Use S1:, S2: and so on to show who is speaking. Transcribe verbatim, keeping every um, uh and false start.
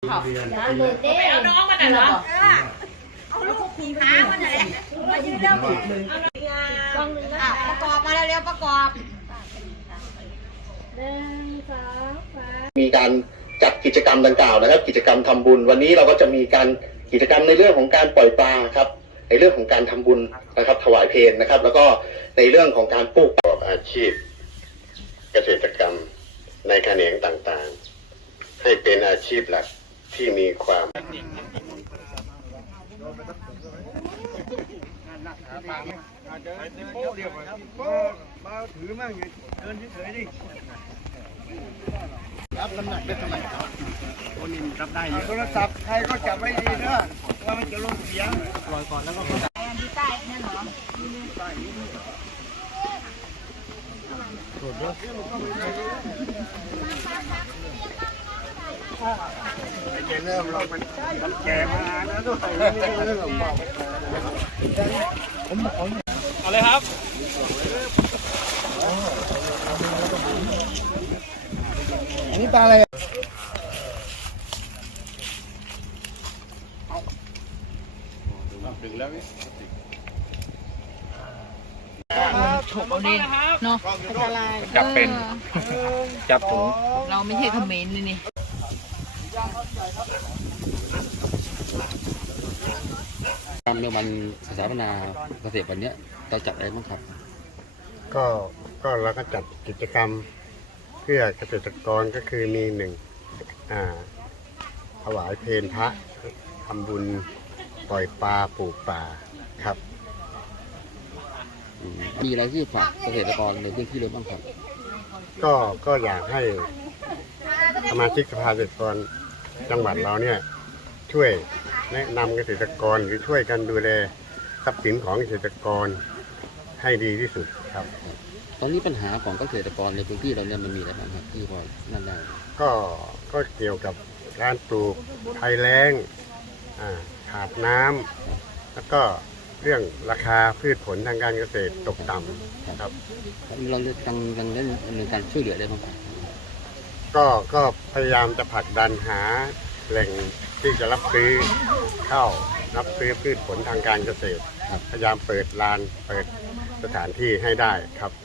S1: ไปเอาน้องมันเหรอเอาลูกผีหามันไหนมายืนเร็วประกอบมาเร็วๆประกอบหนึ่งสองสาม
S2: มีการจัดกิจกรรมดังกล่าวนะครับกิจกรรมทำบุญวันนี้เราก็จะมีการกิจกรรมในเรื่องของการปล่อยปลาครับในเรื่องของการทำบุญนะครับถวายเพลนะครับแล้วก็ในเรื่องของการปลูกประกอบอาชีพเกษตรกรรมในแขนงต่างๆให้เป็นอาชีพหลักที่มีความ
S3: มาถือมั่งเดินเฉยๆดิรับน้ำหนักได้เท่าไหร่ครับวันนี้รับได้โทรศัพท์ใครก็จับไว้ดีนะว่ามันจะลงเสียงปล่อยก่อนแล้วก็
S1: อันที่ใต้นั่นเหรอ
S3: ถูกแล้วไอ้เริ่มเรามันมันแก่มาแล้วด้วยเรื่องของบอกผมบอกเอาเลยครับอันนี้ปลาอะไรถึงแล้วนี่
S1: ฉกเอาดิเนาะ
S4: จับเป็นจับถุง
S1: เราไม่ใช่เขมรเลยนี่
S4: ตามเรื่องวันสถาปนาเกษตรวันนี้เราจัดอะไรบ้างครับ
S2: ก็ก็เราก็จัดกิจกรรมเพื่อเกษตรกรก็คือมีหนึ่งอ่าถวายเพลพระทำบุญปล่อยปลาปลูกป่าครับ
S4: มีอะไรที่ฝากเกษตรกรในพื้นที่เลยบ้างครับ
S2: ก็ก็อยากให้สมาชิกสภาเกษตรกรจังหวัดเราเนี่ยช่วยแนะนำเกษตรกรหรือช่วยกันดูแลทรัพย์สินของเกษตรกรให้ดีที่สุดครับ
S4: ตอนนี้ปัญหาของเกษตรกรในพื้นที่เราเนี่ยมันมีอะไรบ้างครับที่พอนั่นได้
S2: ก็ก็เกี่ยวกับการปลูกภัยแล้งขาดน้ำแล้วก็เรื่องราคาพืชผลทางการเกษตรตกต่ำครับ
S4: เราจะยังยังเล่นในการช่วยเหลือได้บ้างครับ
S2: ก็ก็พยายามจะผลักดันหาแหล่งที่จะรับซื้อข้าวรับซื้อพืชผลทางการเกษตรพยายามเปิดลานเปิดสถานที่ให้ได้ครับ